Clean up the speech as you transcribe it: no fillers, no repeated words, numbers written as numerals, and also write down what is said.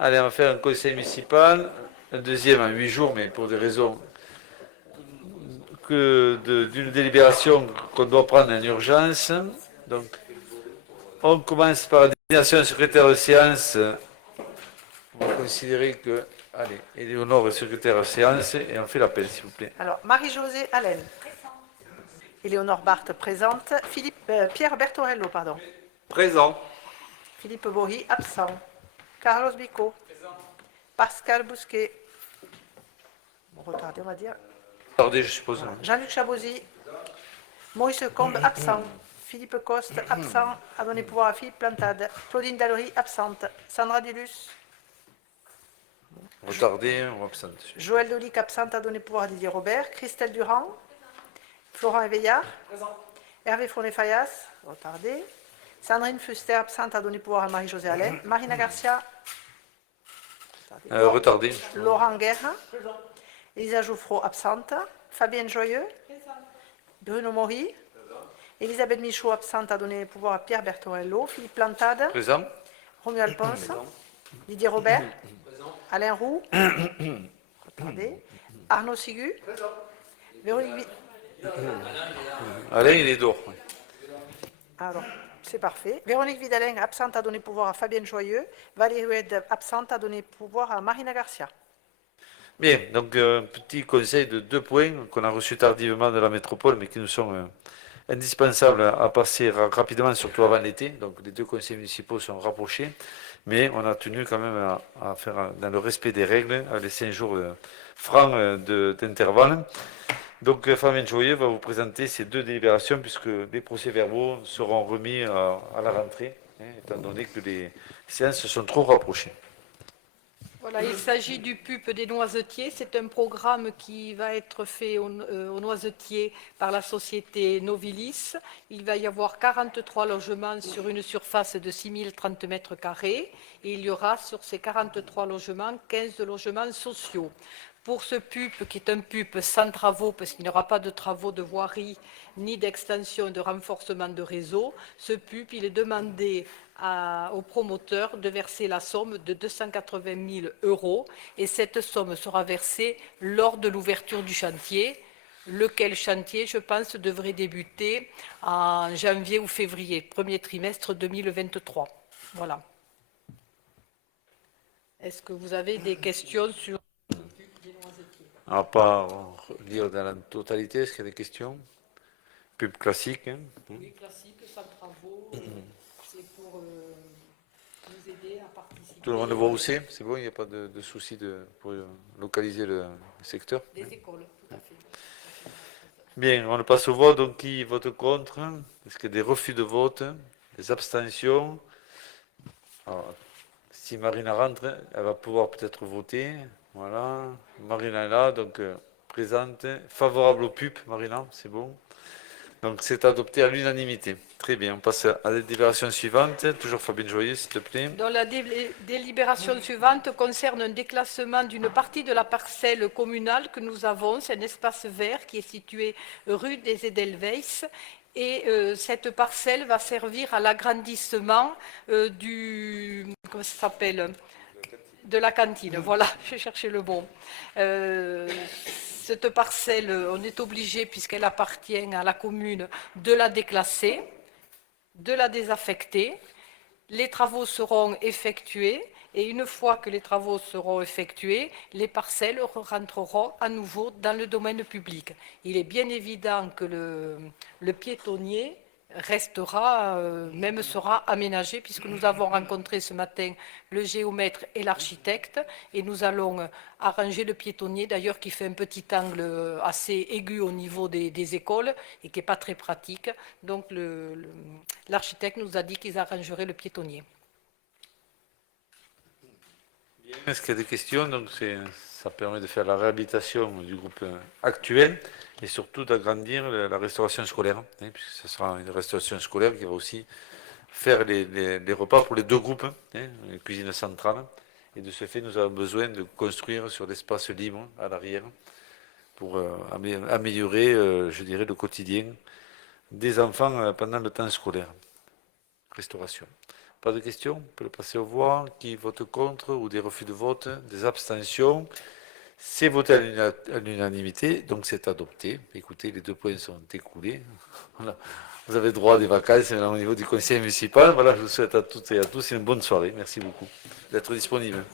Allez, on va faire un conseil municipal, un deuxième en 8 jours, mais pour des raisons d'une délibération qu'on doit prendre en urgence. Donc, on commence par la désignation secrétaire de séance. On va considérer que, allez, Éléonore est secrétaire de séance et on fait l'appel, s'il vous plaît. Alors, Marie-Josée Allen. Éléonore Barthes présente. Pierre Bertorello, pardon. Présent. Philippe Bory, absent. Carlos Bicot. Pascal Bousquet. Bon, retardé, on va dire. Attendez, je suppose. Voilà. Jean-Luc Chabozy. Maurice Combe, absent. Philippe Coste, absent. A donné pouvoir à Philippe Plantade. Claudine Dallery, absente. Sandra Dulus. Retardé ou absent. Joël Dolic, absente. A donné pouvoir à Didier Robert. Christelle Durand. Florent Éveillard. Présent. Hervé Fournet-Fayas, retardé. Sandrine Fuster, absente, a donné pouvoir à Marie-Josée Allen. Marina Garcia. Retardé. Laurent Guerre. Présent. Elisa Jouffreau, absente. Fabienne Joyeux. Présent. Bruno Maury. Présent. Elisabeth Michaud, absente, a donné pouvoir à Pierre Bertorello. Philippe Plantade. Présent. Romuald Ponce. Didier Robert. Présent. Alain Roux. Retardé. Arnaud Sigu. Présent. Véronique Alain, il est dehors. Alors, c'est parfait. Véronique Vidalin, absente, a donné pouvoir à Fabienne Joyeux. Valérie Hued, absente, a donné pouvoir à Marina Garcia. Bien, donc un petit conseil de 2 points qu'on a reçu tardivement de la métropole, mais qui nous sont indispensables à passer rapidement, surtout avant l'été. Donc les 2 conseils municipaux sont rapprochés, mais on a tenu quand même à faire dans le respect des règles, les 5 jours francs d'intervalle. Donc Fabien Joyer va vous présenter ces 2 délibérations puisque les procès-verbaux seront remis à la rentrée, étant donné que les séances se sont trop rapprochées. Voilà, il s'agit du PUP des Noisetiers. C'est un programme qui va être fait aux Noisetiers par la société Novilis. Il va y avoir 43 logements sur une surface de 6030 mètres carrés. Et il y aura sur ces 43 logements 15 logements sociaux. Pour ce PUP, qui est un PUP sans travaux, parce qu'il n'y aura pas de travaux de voirie, ni d'extension de renforcement de réseau, ce PUP, il est demandé au promoteur de verser la somme de 280 000 € et cette somme sera versée lors de l'ouverture du chantier, lequel chantier, je pense, devrait débuter en janvier ou février, premier trimestre 2023. Voilà. Est-ce que vous avez des questions sur... À part lire dans la totalité, est-ce qu'il y a des questions? Pub classique. Oui, classique, sans travaux. C'est pour nous aider à participer. Tout le monde voit où c'est? C'est bon, il n'y a pas de souci pour localiser le secteur? Des écoles, tout à fait. Bien, on passe au vote. Donc, qui vote contre? Est-ce qu'il y a des refus de vote? Des abstentions? Alors, si Marina rentre, elle va pouvoir peut-être voter. Voilà, Marina est là, donc présente. Favorable au PUP, Marina, c'est bon. Donc c'est adopté à l'unanimité. Très bien, on passe à la délibération suivante. Toujours Fabien Joyer, s'il te plaît. Donc, la délibération suivante concerne un déclassement d'une partie de la parcelle communale que nous avons. C'est un espace vert qui est situé rue des Edelweiss. Et cette parcelle va servir à l'agrandissement comment ça s'appelle, de la cantine. Voilà, j'ai cherché le mot. Cette parcelle, on est obligé, puisqu'elle appartient à la commune, de la déclasser, de la désaffecter. Les travaux seront effectués et une fois que les travaux seront effectués, les parcelles rentreront à nouveau dans le domaine public. Il est bien évident que le piétonnier restera, même sera aménagé, puisque nous avons rencontré ce matin le géomètre et l'architecte, et nous allons arranger le piétonnier, d'ailleurs qui fait un petit angle assez aigu au niveau des écoles, et qui n'est pas très pratique. Donc l'architecte nous a dit qu'ils arrangeraient le piétonnier. Est-ce qu'il y a des questions? Donc ça permet de faire la réhabilitation du groupe actuel et surtout d'agrandir la restauration scolaire, puisque ce sera une restauration scolaire qui va aussi faire les repas pour les 2 groupes, une cuisine centrale. Et de ce fait, nous avons besoin de construire sur l'espace libre à l'arrière pour améliorer, je dirais, le quotidien des enfants pendant le temps scolaire. Restauration. Pas de questions? On peut le passer aux voix. Qui vote contre ou des refus de vote? Des abstentions? C'est voté à l'unanimité, donc c'est adopté. Écoutez, les 2 points sont écoulés. Voilà. Vous avez droit à des vacances au niveau du conseil municipal. Voilà, je vous souhaite à toutes et à tous une bonne soirée. Merci beaucoup d'être disponible.